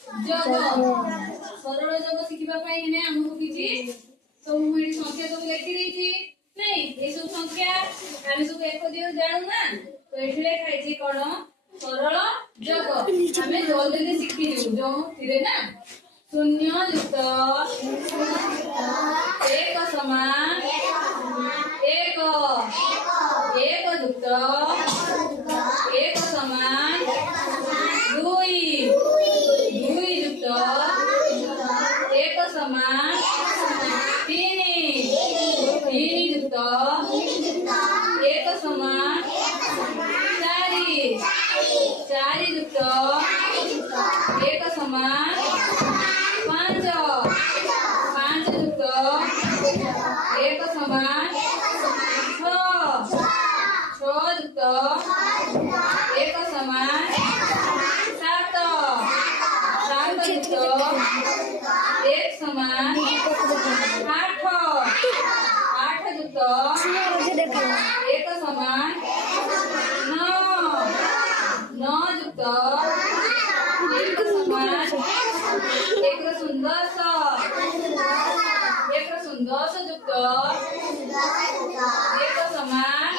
जग सरल जग शिखिबा पई ने हमहु किछि सब मुडी संख्या सब लेखि देछि नहीं ए सब संख्या हम सब एक दियो जानु ना तो एठले खाइछि कोन सरल जग हमें जल्दी शिखि दिउ जो थिरे ना शून्य युक्त एक समान एक एक युक्त एक समान दुई दुई युक्त एक समान तीन तीन युक्त एक समान चारि चारि युक्त एक समान पांच पांच युक्त एक समान छह युक्त एक समान सात सात युक्त एक समान आठ आठ युक्त एक समान नौ नौ युक्त एक समान एक सुंदर युक्त एक समान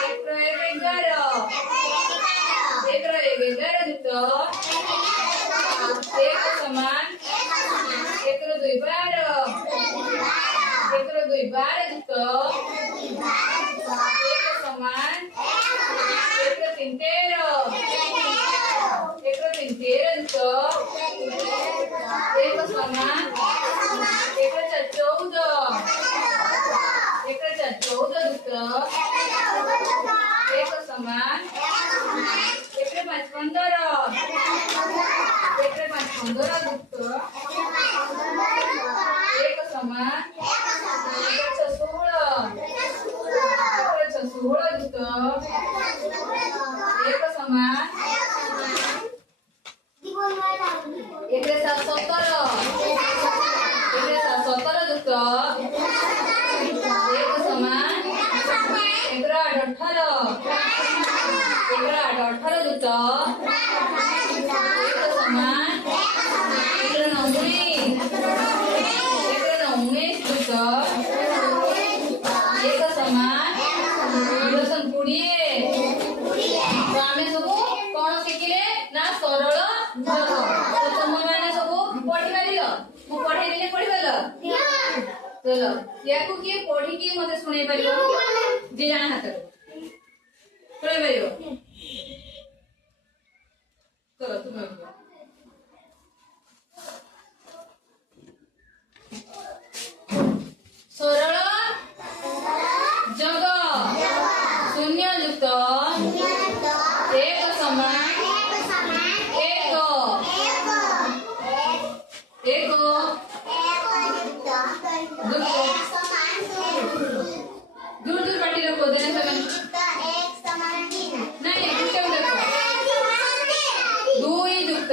एक 11 युक्त एक समान एक दुई 12 युक्त एक समान एक 3 13 एक 3 13 युक्त एक समान एक 4 14 एक 4 14 युक्त एक समान एक 5 15 एक 5 15 युक्त एक समान एक 16 युक्त एक समान एक 7 17 युक्त एक समान एक 18 युक्त एक समान एक 19 युक्त एक समान 20 तो आमे सब कोन शिखिले ना सरल जग तो तुम माने सब पढि पारिलो मु पढाई देले पढि पालो चलो याकू की पढि की मते सुनै पारिलो जे जाना हाथ सुनै पारिलो चलो तुम सरल जग शून्य युक्त एक समान एक एक दूर दूर पार्टी रखो देने नहीं दुई युक्त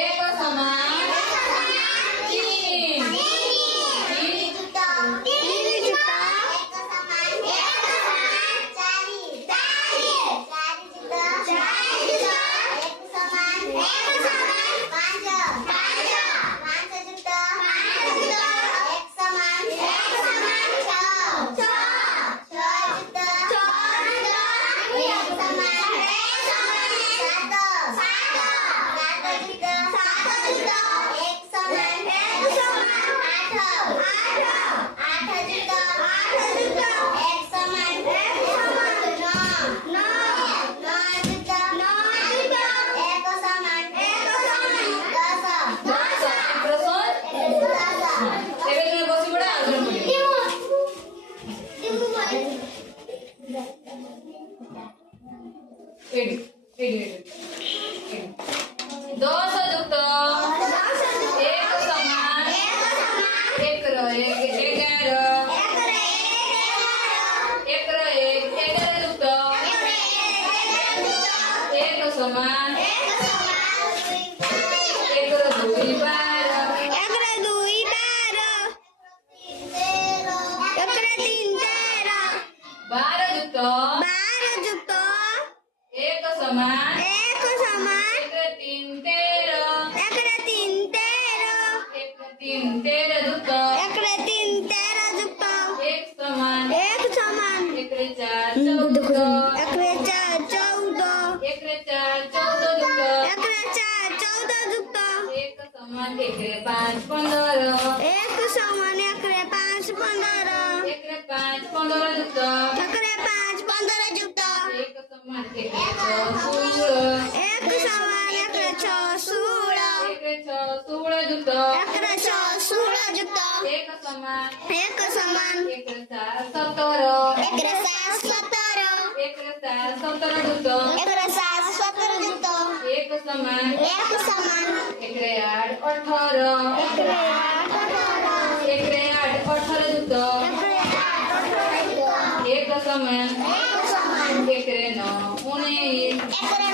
एक समान तीन दस युक्त एक समान एक 11 युक्त एक समान एक 2 12 12 युक्त एक समान तीन तेरह, एकरे तीन तेरह, एक तीन तेरह दुक्का, एकरे तीन तेरह जुक्ता, एक समान, एक समान, एकरे चार चौदह, एकरे चार चौदह, एकरे चार चौदह दुक्का, एकरे चार चौदह जुक्ता, एक समान, एकरे पाँच पंद्रह, एक समान, एकरे पाँच पंद्रह, एकरे पाँच पंद्रह दुक्का, एकरे पाँच पंद्रह जुक्ता, एक समान, एकरे छः सोलह, एक समान, एकरे छः सोलह, एकरे छः सोलह दुक्का, एकरे छः सोलह जुक्ता, एक समान, एकरे सात सत्रह, एकरे सात सत्रह, एकरे सात सत्रह दुक्का, एकरे सात सत्रह जुक्ता, एक समान, एकरे आठ अठारह, एकरे आठ अठारह, एकरे आठ अठारह दुक्का, एकरे आठ अठारह जुक्ता, एक समान, एकरे नौ उन्नीस, एकरे